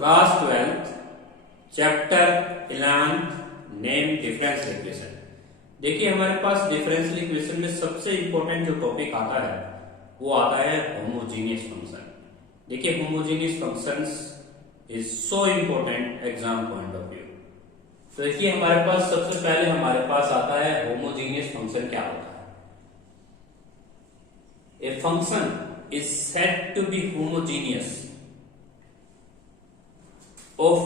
Class 12th chapter 11 name differential equation. देखिए हमारे पास differential equation में सबसे इंपॉर्टेंट जो टॉपिक आता है वो आता है होमोजीनियस फंक्शन। देखिए homogeneous functions is so important exam point of view. तो देखिए हमारे पास सबसे पहले हमारे पास आता है होमोजीनियस फंक्शन क्या होता है। A function is said to be homogeneous of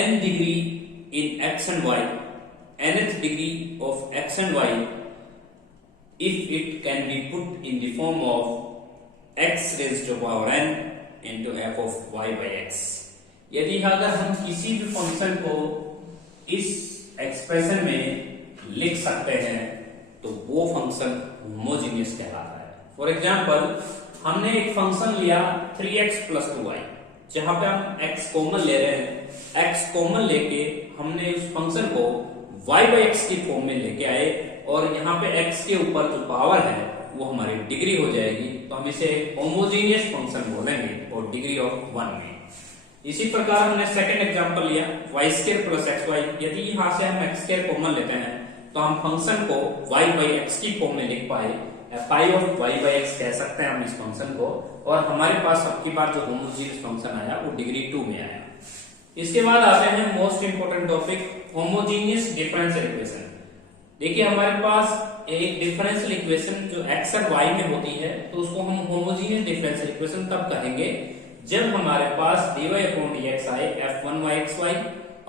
n degree in x and y, nth degree of x and y, if it can be put in the form of x raised to power n into f of y by x। यदि अगर हम किसी भी function को इस expression में लिख सकते हैं तो वो फंक्शन होमोजीनियस कहलाता है। फॉर एग्जांपल हमने एक फंक्शन लिया 3x + 2y, जहां पे हम x कॉमन ले रहे हैं। x कॉमन लेके हमने उस फंक्शन को y by x की फॉर्म में लेके आए और यहाँ पे x के ऊपर जो पावर है वो हमारी डिग्री हो जाएगी, तो हम इसे होमोजीनियस फंक्शन बोलेंगे और डिग्री ऑफ 1 में। इसी प्रकार हमने सेकंड एग्जांपल लिया y² + xy। यदि यहाँ से हम x² कॉमन लेते हैं तो हम फंक्शन को y by x की फॉर्म में लिख पाए, fi of y by x कह सकते हैं हम इस फंक्शन को, और हमारे पास अब की बार जो होमोजीनियस फंक्शन आया वो डिग्री 2 में आया। इसके बाद आते हैं most important topic homogeneous differential equation. देखिए हमारे पास एक डिफरेंशियल इक्वेशन जो x और y में होती है तो उसको हम होमोजीनियस डिफरेंशियल इक्वेशन तब कहेंगे जब हमारे पास dy/dx आए f1yxy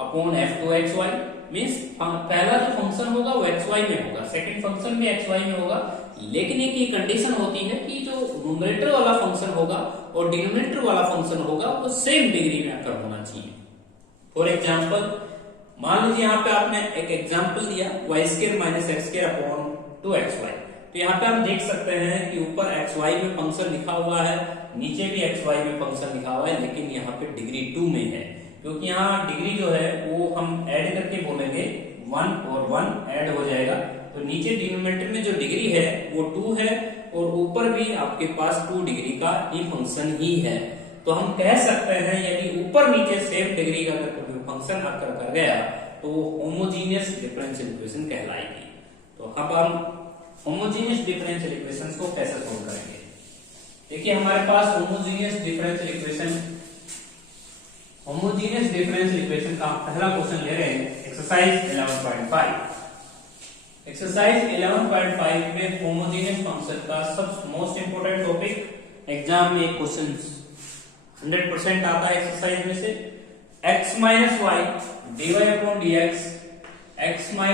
अपॉन f2xy। मींस पहला जो फंक्शन होगा वो xy में होगा, सेकंड फंक्शन भी xy में होगा, लेकिन एक ये कंडीशन होती है कि जो न्यूमरेटर वाला फंक्शन होगा और डिनोमिनेटर वाला फंक्शन होगा वो सेम डिग्री में आकर होना चाहिए। फॉर एग्जांपल मान लीजिए यहाँ पे आपने एक एग्जांपल दिया y² - x² अपॉन 2xy। तो यहाँ पे हम देख सकते हैं कि ऊपर xy में फंक्शन लिखा हुआ है, नीचे भी xy में फंक्शन लिखा हुआ है, लेकिन यहाँ पे डिग्री 2 में है, क्योंकि यहाँ डिग्री जो है वो हम ऐड करके बोलेंगे 1 और 1 ऐड हो जाएगा। तो नीचे डिनोमिनेटर में जो डिग्री है वो 2 है और ऊपर भी आपके पास 2 डिग्री का ही फंक्शन ही है। तो हम कह सकते हैं यदि ऊपर नीचे सेम डिग्री का अगर कोई फंक्शन आकर कर गया तो वो होमोजीनियस डिफरेंशियल इक्वेशन कहलाएगी। तो अब हम होमोजीनियस डिफरेंशियल इक्वेशंस को कैसे सोल्व करेंगे। देखिए हमारे पास होमोजीनियस डिफरेंशियल इक्वेशन का पहला क्वेश्चन ले रहे हैं एक्सरसाइज 11.5। एक्सरसाइज 11.5 में होमोजीनियस फंक्शन का सब मोस्ट इंपोर्टेंट टॉपिक एग्जाम में क्वेश्चन 100% आता है एक्सरसाइज में से x - y dy/dx, x - y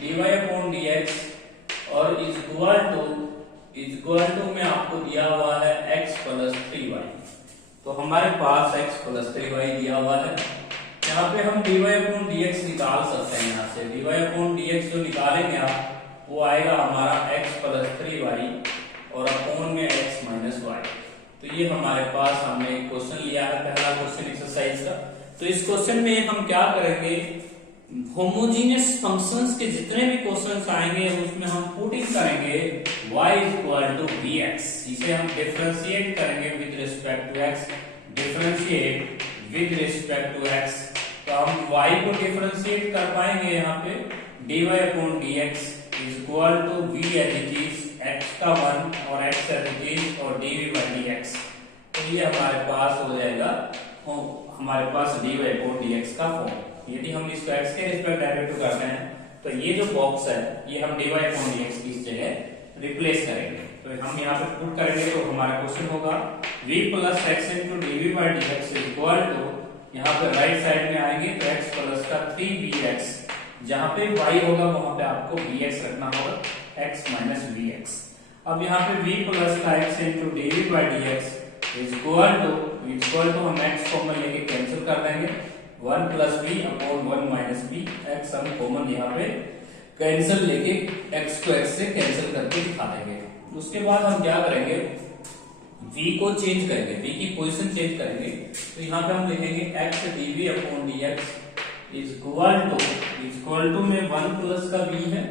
dy/dx और इक्वल टू में आपको दिया हुआ है x + 3y। तो हमारे पास x + 3y दिया हुआ है। यहाँ पे हम dy/dx निकाल सकते हैं। यहाँ से dy/dx जो निकालेंगे आप वो आएगा हमारा x + 3y और अपॉन में x - y। तो ये हमारे पास हमने एक क्वेश्चन लिया है, पहला क्वेश्चन एक्सरसाइज का। तो इस क्वेश्चन में हम क्या करेंगे, होमोजीनियस फंक्शंस के जितने भी क्वेश्चंस आएंगे उसमें हम पुट इन करेंगे y = vx। इसे हम डिफरेंशिएट करेंगे with respect to x, differentiate with respect to x। तो हम y को डिफरेंशिएट कर पाएंगे यहाँ पे dy/dx = v as it is, x का 1 और x as it is और dv/dx। तो ये हमारे पास हो जाएगा हमारे पास dy/dx का फॉर्म। यदि हम इसको x के रिस्पेक्ट डेरिवेटिव करते हैं तो ये जो बॉक्स है ये हम dy/dx की इस जगह रिप्लेस करेंगे। तो हम यहाँ पे पुट करेंगे तो हमारा क्वेश्चन होगा v + x * dv/dx = यहाँ पे राइट साइड में आएंगे तो x + का 3vx, जहां पे y होगा वहां पे आपको vx रखना होगा, x - vx। अब यहाँ पे v + का x * dv/dx इक्वल टू हम x कॉमन लेके कैंसिल कर देंगे 1 + v अपॉन 1 - v। x हम कॉमन यहाँ पे कैंसिल लेके x को x से कैंसिल करके दिखा देंगे। उसके बाद हम क्या करेंगे, v को चेंज करेंगे, v की पोजीशन चेंज करेंगे। तो यहाँ पे हम लिखेंगे x dv/dx इक्वल टू में 1 + का v है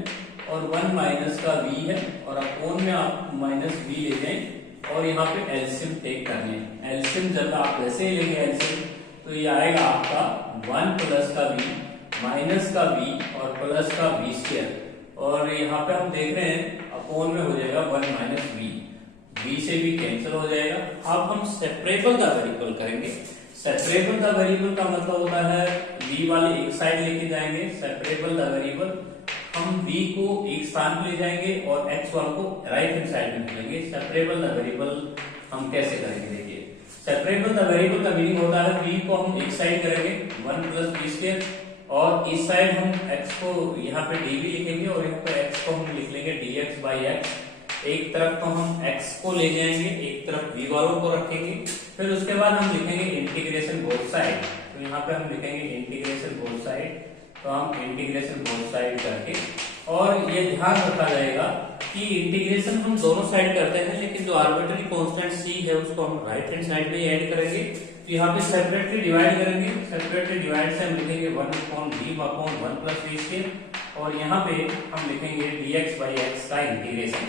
और 1 - का v है और अपॉन में आप -v ले लें और यहाँ पे एलसीएम टेक करने हैं। एलसीएम जब आप ऐसे ही लेंगे एलसीएम तो तो ये आएगा आपका 1 प्लस का v माइनस का v और प्लस का v स्क्वायर, और यहाँ पे हम देख रहे हैं अपोन में हो जाएगा 1 माइनस v से भी कैंसिल हो जाएगा। अब हम सेपरेबल द वेरिएबल करेंगे। सेपरेबल द वेरिएबल का मतलब होता है v वाले एक साइड लेके जाएंगे, सेपरेबल द वेरिएबल हम v को एक स्थान पे ले जाएंगे और x वाले को राइट हैंड साइड में रखेंगे। सेपरेबल द वेरिएबल हम कैसे करेंगे, देखिए सेपरेबल द वेरिएबल का मीनिंग होता है v को हम एक साइड करेंगे 1 प्लस v स्क्वायर, और इस साइड हम x को यहाँ पे dv लिखेंगे और यहाँ पे x को हम लिख लेंगे dx बाई x। एक तरफ तो हम x को ले जाएंगे, एक तरफ v वालों को रखेंगे, फिर उसके बाद हम लिखेंगे इंटीग्रेशन बोथ साइड। तो यहाँ पे हम लिखेंगे इंटीग्रेशन बोथ साइड, तो हम इंटीग्रेशन बोथ साइड करके, और ये ध्यान रखा जाएगा कि इंटीग्रेशन हम दोनों साइड करते हैं, लेकिन जो आर्बिट्ररी कांस्टेंट c है उसको हम राइट हैंड साइड में ऐड करेंगे। तो यहाँ पे सेपरेटली डिवाइड करेंगे, सेपरेटली डिवाइड से हम लिखेंगे 1/v/1 प्लस v स्क्वायर, और यहाँ पे हम लिखेंगे dx बाई x का इंटीग्रेशन,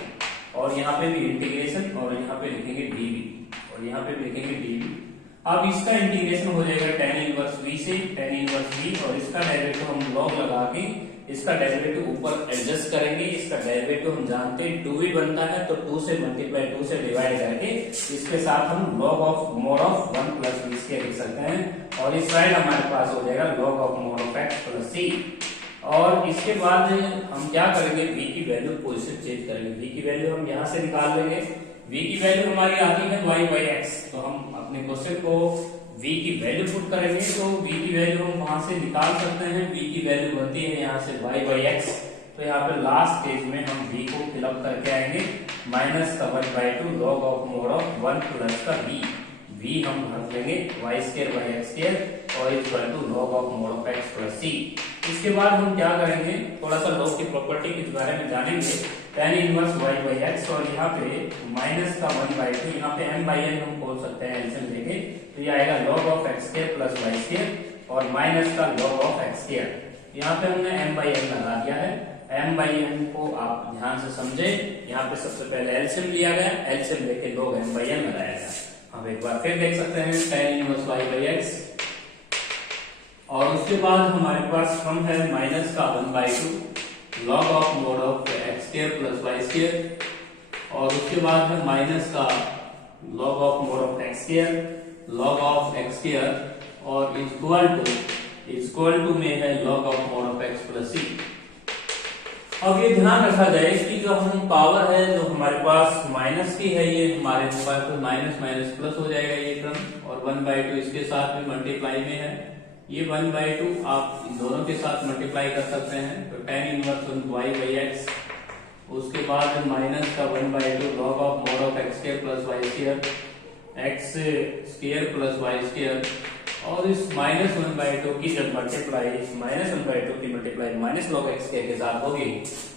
और यहाँ पे भी इंटीग्रेशन, और यहाँ पे लिखेंगे dv, और यहाँ पे भी लिखेंगे dv। अब इसका इंटीग्रेशन हो जाएगा tan इनवर्स v से tan इनवर्स v, और इसका डेरिवेटिव हम log लगा के इसका डेरिवेटिव ऊपर एडजस्ट करेंगे। इसका डेरिवेटिव हम जानते हैं 2v बनता है, तो 2 से मल्टीप्लाई 2 से डिवाइड करके इसके साथ हम log of mod of 1 plus v square लिख सकते हैं, और इस साइड हमारे पास हो जाएगा log of mod of x plus c। और इसके बाद हम क्या करेंगे, v की वैल्यू पोजीशन चेंज करेंगे। v की वैल्यू हम यहाँ से निकाल लेंगे, v की वैल्यू हमारी आती है y बाई x, तो हम अपने क्वेश्चन को v की वैल्यू पुट करेंगे, तो v की वैल्यू हम वहां से निकाल सकते हैं। v की वैल्यू बनती है यहाँ से y बाई x, तो यहाँ पे लास्ट स्टेज में हम v को फिलअप करके आएंगे, माइनस का 1/2 log of mod of 1 plus का v हम रख लेंगे y square by x square, और equal to log of mod of x plus c। इसके बाद हम क्या करेंगे, थोड़ा सा log की प्रॉपर्टी के बारे में जानेंगे। tan inverse y by x, और यहाँ पे माइनस का 1/2, यहाँ पे m बाई n हम खोल सकते हैं एलसीएम लेके, तो ये आएगा log of x square plus y square, और माइनस का log ऑफ x स्क्वायर। यहाँ पे हमने m बाई n लगा दिया है। m बाई n को आप ध्यान से समझे, यहाँ पे सबसे पहले एलसीएम लिया गया, एलसीएम लेके log m बाई n लगाया गया। हम एक बार फिर देख सकते हैं tan inverse y by x, और उसके बाद हमारे पास हम है माइनस का 1/2 log of mod of x square plus y square, और उसके बाद है माइनस का log of mod of x square log of x square, और इक्वल टू में है log of mod of x plus c। अब ये ध्यान रखा जाए कि जो हम पावर है जो हमारे पास माइनस की है, ये हमारे पास तो माइनस माइनस प्लस हो जाएगा ये टर्म, और 1/2 इसके साथ में मल्टीप्लाई में है, ये 1/2 आप इन दोनों के साथ मल्टीप्लाई कर सकते हैं, तो tan inverse y by x, उसके बाद माइनस का 1/2 log of mod of x square plus y square x square plus y square, और इस माइनस 1/2 की जब मल्टीप्लाई माइनस 1/2 की multiply minus log x square के साथ होगी,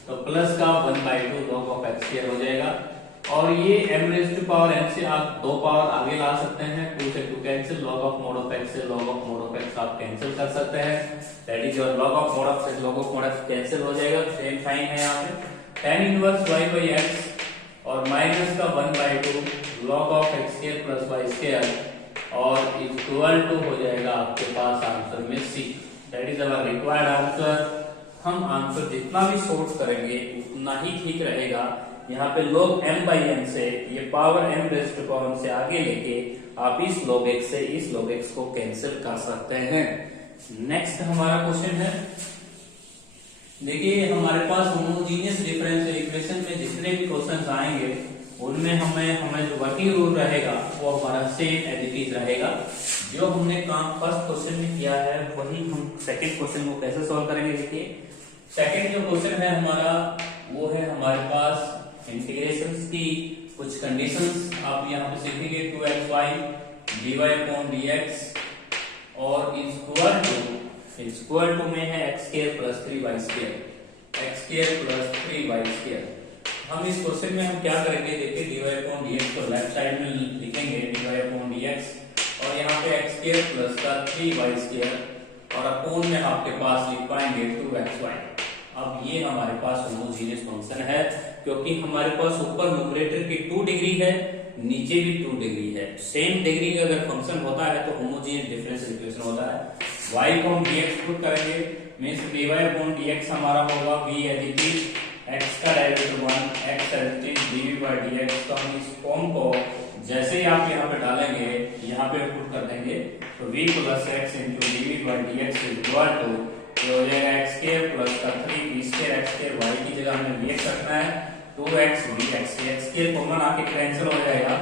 तो प्लस का 1/2 log ऑफ x स्क्वायर हो जाएगा। और ये m raise to power n से आप 2 पावर आगे ला सकते हैं, 2 से 2 cancel, log of mod of x से log of mod of x आप कैंसिल कर सकते हैं, that is your log of mod of से log of mod of cancel हो जाएगा, सेम साइन है यहाँ पे। tan inverse y by x और माइनस का 1/2 log of x square plus y square, और इक्वल टू हो जाएगा आपके पास आंसर में c, that is our required answer. हम आंसर जितना भी सोर्ट करेंगे उतना ही ठीक रहेगा। यहाँ पे log m बाई n से ये power m raise to power n से आगे लेके आप इस log x से इस log x को कैंसिल कर सकते हैं। नेक्स्ट हमारा क्वेश्चन है, देखिए हमारे पास होमोजेनियस डिफरेंशियल इक्वेशन में जितने भी क्वेश्चंस आएंगे उनमें हमें जो वर्किंग रूल रहेगा वो हमारा सेम एज इट इज रहेगा। जो हमने काम फर्स्ट क्वेश्चन में किया है वही हम सेकंड क्वेश्चन को कैसे सॉल्व करेंगे। देखिए सेकंड जो क्वेश्चन है हमारा वो है हमारे पास इंटीग्रेशंस की कुछ कंडीशंस आप यहाँ पे सीखेंगे 2xy dy/dx और इक्वल टू में है x square plus 3y square. हम इस क्वेश्चन में हम क्या करेंगे, देखिए dy/dx को लेफ्ट साइड में लिखेंगे dy/dx और यहाँ पे x स्क्वायर प्लस का 3y स्क्वायर और अपोन में आपके पास लिख पाएंगे 2xy। अब ये हमारे पास होमोजेनियस फंक्शन है क्योंकि हमारे पास ऊपर न्यूमरेटर की 2 डिग्री है नीचे भी 2 डिग्री है। सेम डिग्री का अगर फंक्शन होता है तो होमोजेनियस डिफरेंशियल इक्वेशन होता है। y को हम dx पुट करेंगे, मींस dy अपॉन dx हमारा होगा v as it is x का derivative 1 x as it is dv by dx। तो हम इस फॉर्म को जैसे ही आप यहाँ पे डालेंगे, यहाँ पे पुट कर देंगे, तो v plus x into dv by dx is equal to हो जाएगा x स्क्वायर प्लस का 3 v square x square y की जगह हमें dx रखना है 2x v x square common आके कैंसिल हो जाएगा,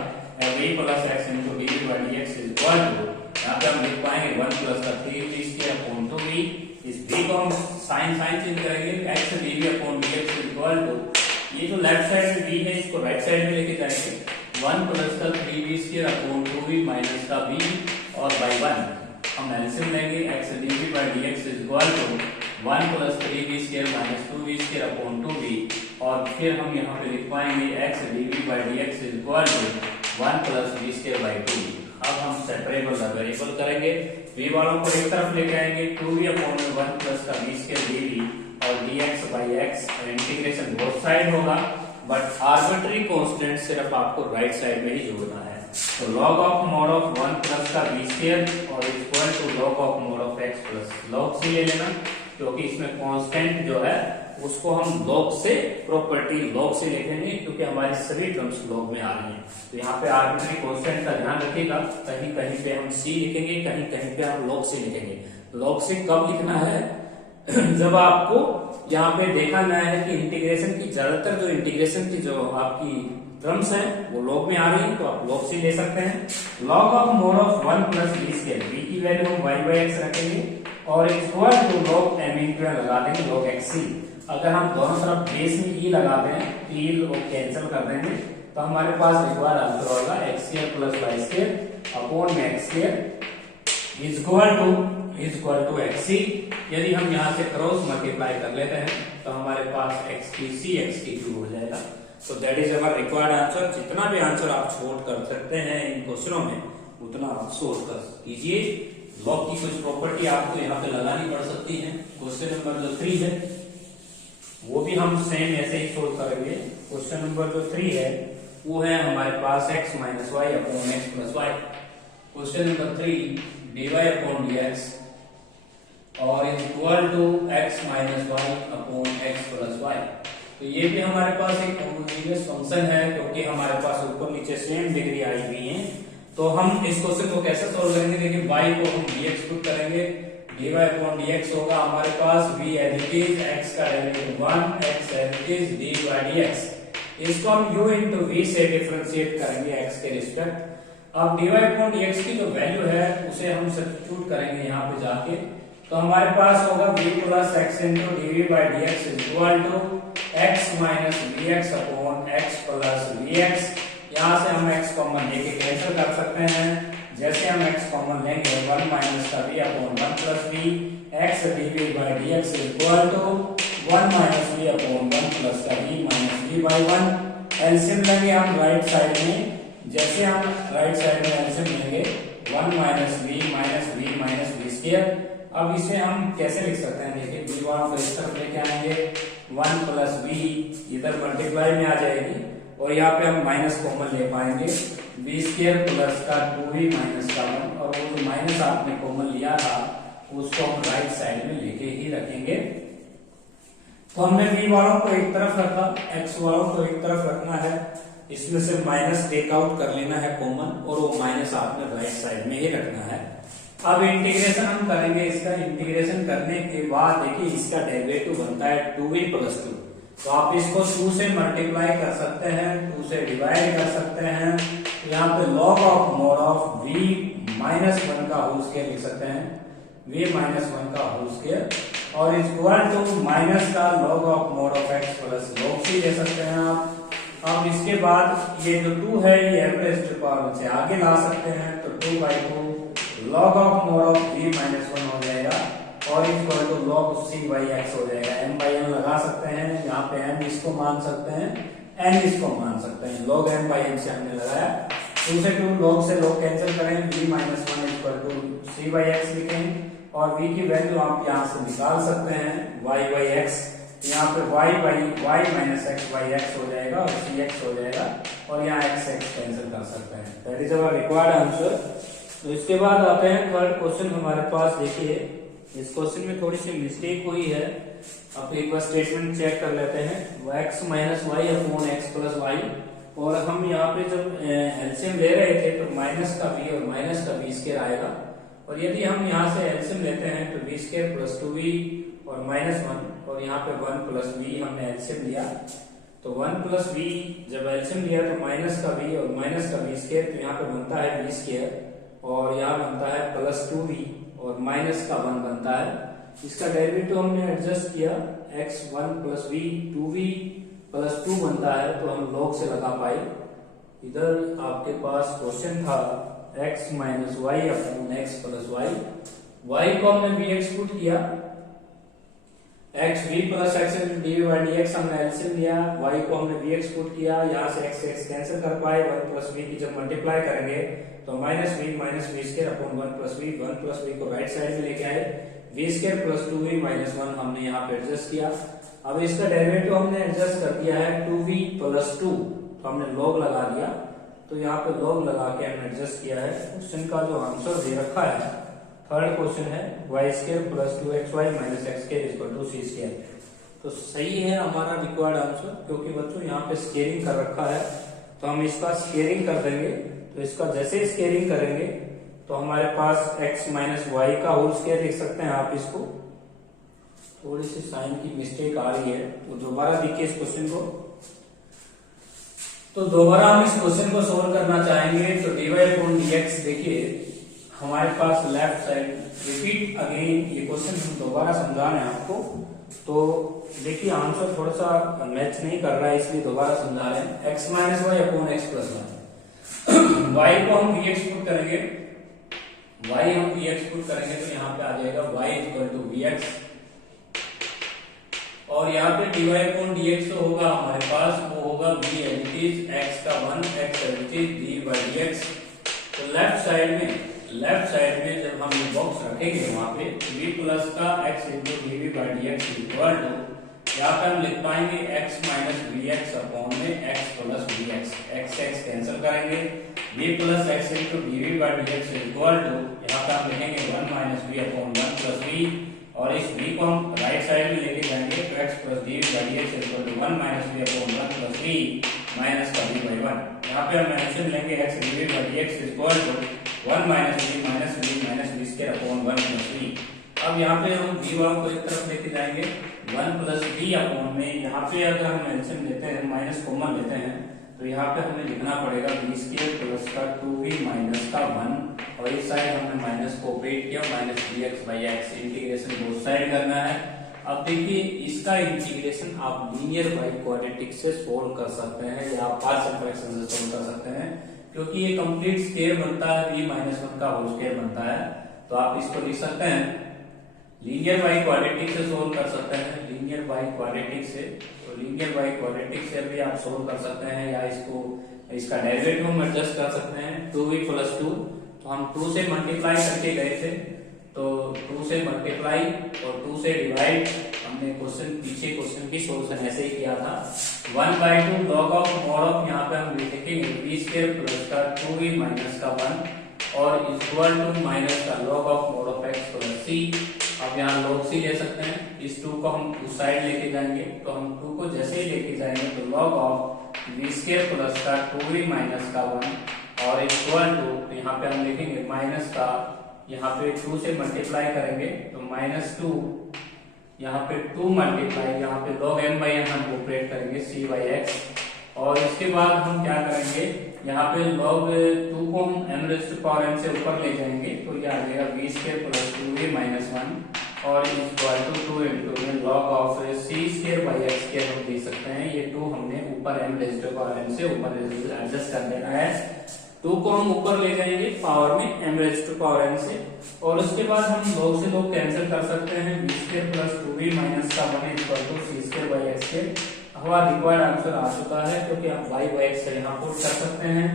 v plus x into dv by dx is equal to यहाँ पे हम लिख पाएंगे 1 प्लस का 3 v स्क्वायर अपॉन 2v। इस v को हम साइन चेंज करेंगे, x dv upon dx is equal to ये जो लेफ्ट साइड में v है इसको राइट साइड में लेके जाएंगे 1 प्लस का 3v square upon 2v minus का v और बाय 1 हम एलसीएम लेंगे, x dv by dx is equal to 1 plus 3v square minus 2v square upon 2v और फिर हम यहाँ पे लिख पाएंगे x dv by dx is equal to 1 plus v square by 2v। अब हम सेपरेबल वेरिएबल करेंगे, v वालों को एक तरफ लेके आएंगे 2v अपॉन 1 प्लस का v स्क्वायर dv और dx by x integration both side होगा, बट आर्बिट्री कांस्टेंट सिर्फ आपको राइट साइड में ही जोड़ना है। तो log of mod of 1 plus का v स्क्वायर और equal to log of mod of x plus log से ले लेना, क्योंकि इसमें कांस्टेंट जो है उसको हम log से प्रॉपर्टी log से लिखेंगे, क्योंकि हमारी सभी टर्म्स log में आ रही हैं। तो यहाँ पे आर्बिट्री कांस्टेंट का ध्यान रखिएगा, कहीं कहीं पे हम c लिखेंगे, कहीं कहीं पे हम log से लिखेंगे। log से कब लिखना है जब आपको यहाँ पे देखा गया है कि इंटीग्रेशन की ज्यादातर जो इंटीग्रेशन की जो आपकी टर्म्स हैं वो log में आ रही है, तो आप log से ले सकते हैं। log of mod of 1 plus v square, v की वैल्यू हम y बाय x रखेंगे और equal to log m into लगा देंगे log xc। अगर हम दोनों तरफ बेस में e लगा दें तो e को कैंसिल कर देंगे, तो हमारे पास रिक्वायर्ड आंसर होगा x square plus y square upon में x square is equal to xc। यदि हम यहाँ से क्रॉस मल्टीप्लाई कर लेते हैं तो हमारे पास x की c x की क्यूब हो जाएगा। तो that is our required answer. जितना भी आंसर आप छोड़ कर सकते हैं इन क्वेश्चनों में उतना आप सोल्व कर कीजिए। लॉग की कुछ प्रॉपर्टी आपको यहाँ पे लगानी पड़ सकती है। क्वेश्चन नंबर जो 3 है वो भी हम सेम ऐसे ही सोल्व करेंगे। क्वेश्चन नंबर जो 3 है वो है हमारे पास x minus y upon x plus y. Question number 3 dy upon dx और is equal to x minus y upon x plus y. तो ये भी हमारे पास एक होमोजेनियस फंक्शन है, क्योंकि हमारे पास ऊपर नीचे सेम डिग्री आई हुई है। तो हम इस क्वेश्चन को कैसे सोल्व करेंगे, देखिए y को हम dx पुट करेंगे, dy अपॉन dx होगा हमारे पास v as it is x का derivative 1 x as it is dy by dx। इसको हम u इंटू v से डिफरेंशिएट करेंगे x के रिस्पेक्ट। अब dy अपॉन dx की जो वैल्यू है उसे हम सब्स्टिट्यूट करेंगे यहाँ पे जाके, तो हमारे पास होगा v plus x into dv by dx is equal to x minus vx upon x plus vx। यहाँ से हम x कॉमन लेके कैंसिल कर सकते हैं। जैसे हम x कॉमन लेंगे 1 माइनस का v upon 1 plus v x dv by dx is equal to 1 minus v upon 1 plus का v minus v by 1। LCM लेंगे हम राइट साइड में, जैसे हम राइट साइड में एलसीएम लेंगे 1 minus v minus v square. अब इसे हम कैसे लिख सकते हैं, देखिए v वालों को इस तरफ लेके आएंगे 1 प्लस v इधर मल्टीप्लाई में आ जाएगी और यहाँ पे हम माइनस कॉमन ले पाएंगे v स्क्वायर प्लस का 2v माइनस का 1, और वो जो माइनस आपने कॉमन लिया था उसको हम राइट साइड में लेके ही रखेंगे। तो हमने v वालों को एक तरफ रखा, x वालों को एक तरफ रखना है, इसमें से माइनस टेक आउट कर लेना है कॉमन और वो माइनस आपने राइट साइड में ही रखना है। अब इंटीग्रेशन हम करेंगे, इसका इंटीग्रेशन करने के बाद देखिए इसका डेरिवेटिव बनता है 2v प्लस 2, तो आप इसको 2 से मल्टीप्लाई कर सकते हैं, 2 से डिवाइड कर सकते हैं। यहाँ पे log of mod of v minus 1 का होल स्क्वायर लिख सकते हैं, v माइनस 1 का होल स्क्वायर और इक्वल टू माइनस का log of mod of x plus log c ले सकते हैं आप। अब इसके बाद ये जो 2 है ये एवरेज टू पावर से आगे ला सकते हैं, तो 2 by 2 log of mod of v minus 1 हो जाएगा और equal to log c by x हो जाएगा। m बाई n लगा सकते हैं, यहाँ पे m इसको मान सकते हैं, n इसको मान सकते हैं। log m बाई n से हमने लगाया, 2 से 2 log से log कैंसिल करें, v minus 1 equal to c by x लिखें और v की वैल्यू आप यहाँ से निकाल सकते हैं y बाई x। यहाँ पे y minus x by x हो जाएगा और c x हो जाएगा। और यहाँ एक्स एक्स कैंसिल कर सकते हैं। That is our required answer. तो इसके बाद आते हैं थर्ड क्वेश्चन हमारे पास। देखिए इस क्वेश्चन में थोड़ी सी मिस्टेक हुई है। अब एक बार स्टेटमेंट चेक कर लेते हैं। X minus y upon x plus y, और हम यहाँ पे जब एलसीएम ले रहे थे तो माइनस का बी और माइनस का बी स्क्वायर आएगा, और यदि हम यहाँ से एलसीएम लेते हैं तो बी स्क्वायर प्लस 2b और माइनस 1, और यहाँ पे 1 प्लस बी हमने एलसीएम लिया, तो 1 प्लस बी जब एलसीएम लिया तो माइनस का बी और माइनस का बी स्क्वायर, तो यहाँ पे बनता है बी स्क्वायर, और यहाँ बनता है प्लस 2b और माइनस का 1 बनता है। इसका डेरिवेटिव हमने एडजस्ट किया, x1 plus B 2b plus 2 बनता है, तो हम लॉग से लगा पाए। इधर आपके पास क्वेश्चन था x minus y upon x plus y, y को हमने vx पुट किया, x v plus x d by d x हमने एलसीएम लिया, y को हमने vx पुट किया, यहाँ से x x कैंसिल कर पाए, 1 प्लस v की जब मल्टीप्लाई करेंगे तो minus v square upon 1 plus v को राइट साइड में लेके आए, v square plus 2v minus 1 हमने यहाँ पे एडजस्ट किया। अब इसका डेरिवेटिव हमने एडजस्ट कर दिया है 2v प्लस 2, तो हमने लॉग लगा दिया, तो यहाँ पे लॉग लगा के हमने एडजस्ट किया है। क्वेश्चन का जो आंसर दे रखा है थर्ड क्वेश्चन है y square plus 2xy minus x square equal to c square, तो सही है हमारा रिक्वायर्ड आंसर, क्योंकि बच्चों यहाँ पे स्केयरिंग कर रखा है, तो हम इसका स्केयरिंग कर देंगे। तो इसका जैसे स्केयरिंग करेंगे तो हमारे पास x माइनस वाई का होल स्क्वायर लिख सकते हैं आप इसको। थोड़ी सी साइन की मिस्टेक आ रही है, तो दोबारा देखिए इस क्वेश्चन को। तो दोबारा हम इस क्वेश्चन को सोल्व करना चाहेंगे, तो dy अपॉन dx देखिए हमारे पास लेफ्ट साइड, रिपीट अगेन ये क्वेश्चन हम दोबारा समझा रहे हैं आपको। तो देखिए आंसर थोड़ा सा मैच नहीं कर रहा है, इसलिए दोबारा समझा रहे हैं। x minus y upon x plus y, y को हम vx पुट करेंगे, y हम vx पुट करेंगे तो यहाँ पे आ जाएगा y इक्वल टू vx, और यहाँ पे dy अपॉन dx तो होगा हमारे पास, वो होगा v as it is x का 1 x as it is d by dx। तो लेफ्ट साइड में जब हम ये बॉक्स रखेंगे वहां पे v प्लस का x into dv by dx equal to, यहाँ पे हम लिख पाएंगे x माइनस vx अपॉन में x plus vx, x x cancel करेंगे, v plus x into dv by dx equal to, यहाँ पे हम लिखेंगे 1 minus v upon 1 plus v, और इस v को हम राइट साइड में लेके जाएंगे तो x plus dv by dx equal to 1 minus v upon 1 plus v minus का v बाई 1। यहाँ पे हम एलसीएम लेंगे x dv by dx equal to 1 minus v minus v square upon 1 plus v। अब यहाँ पे हम v वालों को एक तरफ लेके जाएंगे, 1 प्लस v अपॉन में, यहाँ पे अगर हम एलसीएम लेते हैं माइनस कॉमन लेते हैं, तो यहाँ पे हमें लिखना पड़ेगा v स्क्वायर प्लस का 2v माइनस का 1, और इस साइड हमने माइनस को ऑपरेट किया, minus dx by x, integration both side करना है। अब देखिए इसका इंटीग्रेशन आप लीनियर बाई क्वाड्रेटिक से सोल्व कर सकते हैं, या आप पार्शियल फ्रैक्शन से सोल्व कर सकते हैं, क्योंकि ये कंप्लीट स्क्वायर बनता है, v माइनस 1 का होल स्क्वायर बनता है, तो आप इसको लिख सकते हैं लीनियर बाई क्वाड्रेटिक से सोल्व कर सकते हैं, लीनियर बाई क्वाड्रेटिक से। तो लीनियर बाई क्वाड्रेटिक से भी आप सोल्व कर सकते हैं, या इसका डेरिवेटिव हम एडजस्ट कर सकते हैं 2v प्लस 2, तो हम 2 से मल्टीप्लाई करके गए थे, तो 2 से मल्टीप्लाई और 2 से डिवाइड, हमने पीछे क्वेश्चन की सोल्यूशन ऐसे ही किया था। 1/2 लॉग ऑफ मॉड ऑफ, यहाँ पे हम लिखेंगे v स्क्वायर प्लस का 2v माइनस का 1 और इक्वल टू माइनस का log of mod of x plus c। अब यहाँ log c ले सकते हैं, इस 2 को हम उस साइड लेके जाएंगे, तो हम 2 को जैसे ही लेके जाएंगे तो log of v square plus का 2v माइनस का 1 और इक्वल टू, यहाँ पे हम लिखेंगे माइनस का, यहाँ पे 2 से मल्टीप्लाई करेंगे तो माइनस 2, यहाँ पे 2 मल्टीप्लाई, यहाँ पे log m बाई n हम ऑपरेट करेंगे c बाई x, और इसके बाद हम क्या करेंगे, यहाँ पे log 2 को हम m raise to power n से ऊपर ले जाएंगे, तो ये आ जाएगा v square plus 2v minus 1 और इक्वल टू 2 इंटू में log of c square by x square हम दे सकते हैं। ये 2 हमने ऊपर m raise to power n से ऊपर एडजस्ट कर देना है, 2 को हम ऊपर ले जाएंगे पावर में m raise to power n से, और उसके बाद हम log से log कैंसिल कर सकते हैं, v square plus 2v minus का 1 equal to c square by x square. हमारा रिक्वायर्ड आंसर आ चुका है, क्योंकि आप y बाई x से यहाँ पुट कर सकते हैं,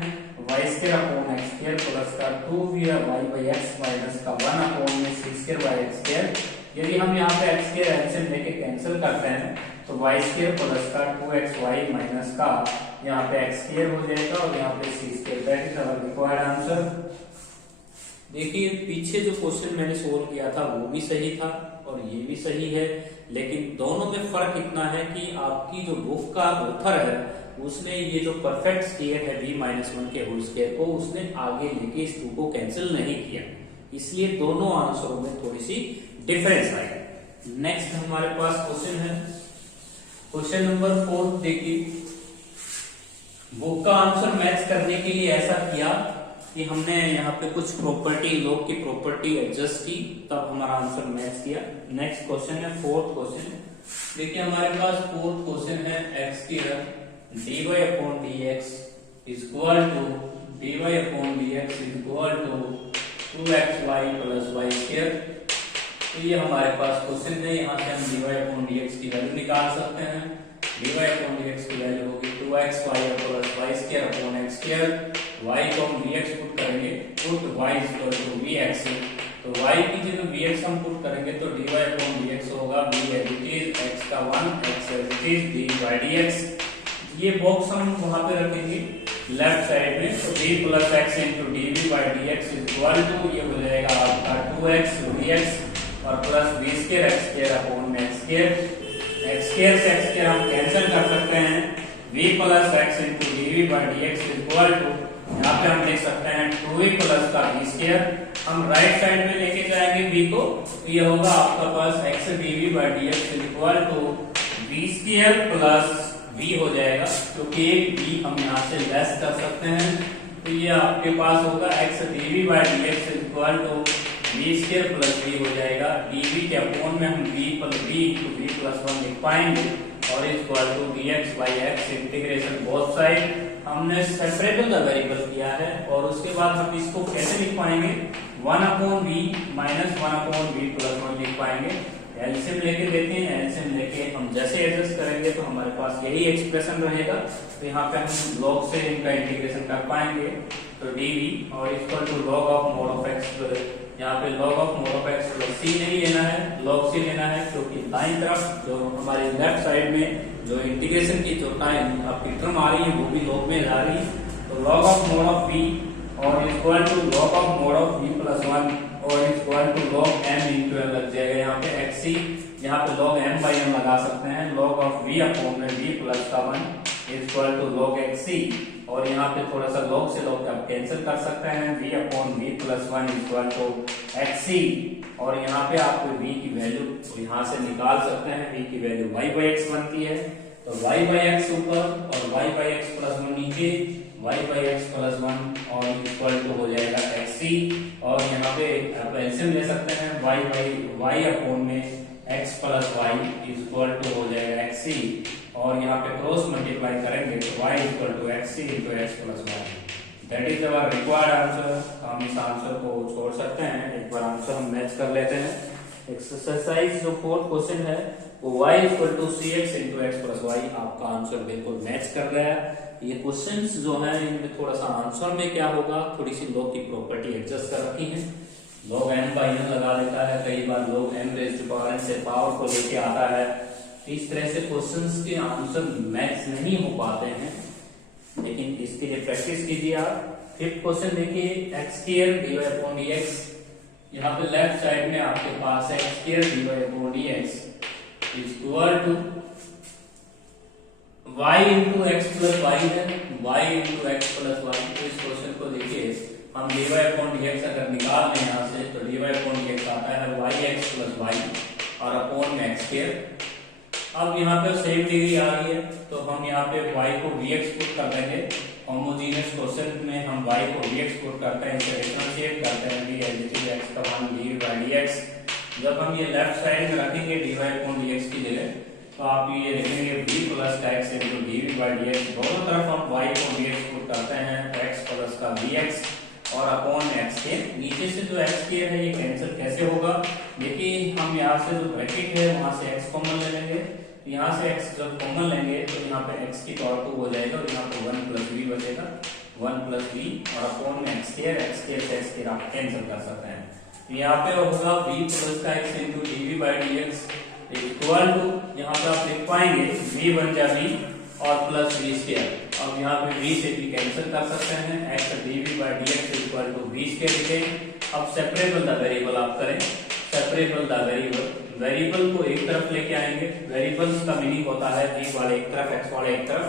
y square upon x square plus का 2v y by x minus का 1 अपॉन में c square by x square. यदि हम यहाँ पे x स्क्वायर एलसीएम लेके कैंसिल करते हैं तो y स्क्वायर प्लस का 2xy माइनस का यहाँ पे एक्स स्क्वायर हो जाएगा और यहाँ पे c square. That is our required answer. देखिए पीछे जो क्वेश्चन मैंने सोल्व किया था वो भी सही था और ये भी सही है, लेकिन दोनों में फर्क इतना है कि आपकी जो बुक का ऑथर है उसने ये जो परफेक्ट स्क्वायर है b-1 के होल स्क्वायर को उसने आगे लेके इस 2 को कैंसिल नहीं किया, इसलिए दोनों आंसरों में थोड़ी सी डिफरेंस आई। नेक्स्ट हमारे पास क्वेश्चन है क्वेश्चन नंबर 4। देखिए बुक का आंसर मैच करने के लिए ऐसा किया कि हमने यहाँ पे कुछ प्रॉपर्टी लॉग की प्रॉपर्टी एडजस्ट की, तब हमारा आंसर मैच किया। नेक्स्ट क्वेश्चन है 4th क्वेश्चन। देखिए हमारे पास 4th क्वेश्चन है x की dy upon dx is equal to dy upon dx is equal to 2xy plus y square. तो ये हमारे पास क्वेश्चन है, यहाँ से हम dy अपॉन dx की वैल्यू निकाल सकते हैं। dy अपॉन dx की वैल्यू होगी 2xy plus y square upon x square. y को हम dx पुट करेंगे, put y equal to vx। तो y की जगह vx हम पुट करेंगे तो dy अपॉन dx होगा v as it is x का 1 x as it is dy dx। ये बॉक्स हम वहां पे रखेंगे लेफ्ट साइड में, तो v plus x into dv by dx is equal to ये हो जाएगा आपका 2x dx और plus v square x square upon x square. x square से x स्क्वायर हम कैंसिल कर सकते हैं, v plus x into dv by dx is equal to यहाँ पे हम लिख सकते हैं 2v प्लस का v स्क्वायर। हम राइट साइड में लेके जाएंगे v को, तो ये होगा आपका पास x dv by dx is equal to v square plus v हो जाएगा, क्योंकि v हम यहाँ से लेस कर सकते हैं। तो ये आपके पास होगा x dv by dx is equal to v square plus v हो जाएगा। dv के अपॉन में हम v प्लस 1 लिख पाएंगे और is equal to dx by x integration both side. हमने सेपरेबल का वेरिएबल किया है और उसके बाद हम इसको कैसे लिख पाएंगे 1 upon v minus 1 upon v plus 1 लिख पाएंगे। एलसीएम लेके देते हैं, एलसीएम लेके हम जैसे एडजस्ट करेंगे तो हमारे पास यही एक्सप्रेशन रहेगा। तो यहाँ पे हम लॉग से इनका इंटीग्रेशन कर पाएंगे, तो dv और equal to log of mod of x। यहाँ पे log of mod of x plus c नहीं लेना है, log c लेना है, क्योंकि दाईं तरफ जो हमारी लेफ्ट साइड में जो इंटीग्रेशन की जो टाइम आपकी टर्म आ रही है वो भी log में आ रही है। तो log of mod of v और equal to log of mod of v plus 1 और equal to log m into m लग जाएगा। यहाँ पे xc, यहाँ पे log m बाई m लगा सकते हैं। log ऑफ v अपॉन में v प्लस का 1 इक्वल टू log xc और यहाँ पे थोड़ा सा log से log का कैंसिल कर सकते हैं। v upon v plus 1 equal to xc और यहाँ पे आपको v की वैल्यू यहाँ से निकाल सकते हैं। v की वैल्यू y बाई x बनती है, तो y बाई x ऊपर और y बाई x प्लस 1 नीचे, y बाई x प्लस 1 और इक्वल टू हो जाएगा xc और यहाँ पे आप एलसीएम ले सकते हैं y अपॉन में x plus y equal to हो जाएगा xc और यहाँ पे क्रॉस मल्टीप्लाई करेंगे तो y equal to xc into x plus y। That is our required answer. हम इस आंसर को छोड़ सकते हैं, एक बार आंसर हम मैच कर लेते हैं। एक्सरसाइज जो 4th क्वेश्चन है वो y equal to cx into x plus y, आपका आंसर बिल्कुल मैच कर रहा है। ये क्वेश्चंस जो हैं इनमें थोड़ा सा आंसर में क्या होगा, थोड़ी सी log की प्रॉपर्टी एडजस्ट कर रखी है। log m बाई n लगा देता है, कई बार log m raise to power n से पावर को लेके आता है। इस तरह से क्वेश्चंस के आंसर मैच नहीं हो पाते हैं, लेकिन इसके लिए प्रैक्टिस कीजिए आप। 5th क्वेश्चन देखिए x square dy upon dx। यहाँ पे लेफ्ट साइड में आपके पास x square dy upon dx is equal to y into x plus y है, y into x plus y. तो इस क्वेश्चन को देखिए हम dy अपॉन dx अगर निकाल लें यहाँ से तो dy अपॉन dx आता है yx प्लस y और अपॉन में x स्क्वायर। अब यहाँ पे सेम डिग्री आ रही है तो हम यहाँ पे y को vx पुट कर देंगे। होमोजेनियस क्वेश्चन में हम y को vx पुट करते हैं, इसे डिफरेंशिएट करते हैं v as it is x का 1 d बाई dx। जब हम ये लेफ्ट साइड में रखेंगे dy अपॉन dx की जगह तो आप ये लिखेंगे v प्लस का x into dv by dx। दोनों तरफ हम y को vx पुट करते हैं तो x प्लस का vx और अपॉन x के नीचे से जो x स्क्वायर है ये कैंसिल कैसे होगा। देखिए हम यहाँ से जो ब्रैकेट है वहां से x कॉमन ले लेंगे, यहाँ से x जब कॉमन लेंगे तो यहाँ पे x की पावर 2 हो जाएगा और यहाँ पे 1 प्लस v बचेगा, 1 प्लस v और अपॉन में x स्क्वायर से x स्क्वायर आप कैंसिल कर सकते हैं। यहाँ पे होगा v प्लस का x into dv by dx equal to यहाँ पे आप लिख पाएंगे v बन जा v और प्लस v स्क्वायर अब यहाँ पे v से भी कैंसिल कर सकते हैं, x dv by dx equal to v square लिखेंगे। अब सेपरेबल द वेरिएबल आप करें, सेपरेबल द वेरिएबल को एक तरफ लेके आएंगे। वेरिएबल्स का मीनिंग होता है v वाले एक तरफ, x वाले एक तरफ,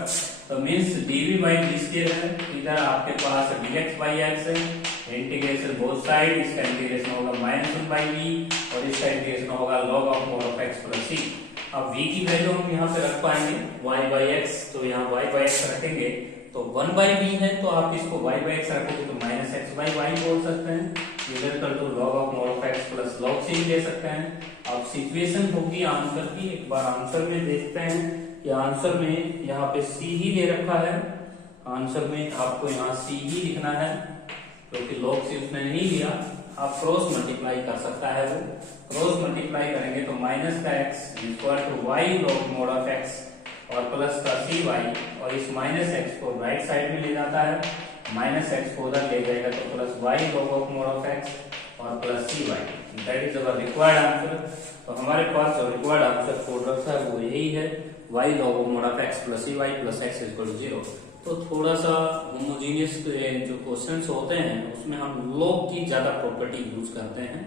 तो means dv by d square है, इधर आपके पास dx by x है, इंटीग्रेशन बोथ साइड, इसका इंटीग्रेशन होगा -1/v और इसका इंटीग्रेशन होगा log of mod of x plus c। अब v की वैल्यू हम यहाँ पे रख पाएंगे y by x, तो यहाँ y by x रखेंगे तो 1/v है, तो आप इसको y by x रखोगे तो -x/y बोल सकते हैं, इधर कर दो log of mod of x plus log c ले सकते हैं। अब सिचुएशन होगी आंसर की, एक बार आंसर में देखते हैं कि आंसर में यहाँ पे c ही दे रखा है, आंसर में आपको यहाँ c ही लिखना है, क्योंकि log c उसने नहीं दिया, आप क्रॉस मल्टीप्लाई कर सकता है, वो क्रॉस मल्टीप्लाई करेंगे तो माइनस का x equal to y log mod of x और प्लस का cy, और इस माइनस x को राइट साइड में ले जाता है, माइनस x को उधर ले जाएगा तो plus y log of mod of x और plus cy। That is our required answer. तो हमारे पास जो रिक्वायर्ड आंसर कोड रखा है वो यही है, y log of mod of x प्लस cy plus x equal to 0। तो थोड़ा सा होमोजीनियस जो क्वेश्चंस होते हैं उसमें हम log की ज्यादा प्रॉपर्टी यूज करते हैं।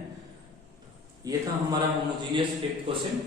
ये था हमारा होमोजीनियस फिफ्थ क्वेश्चन।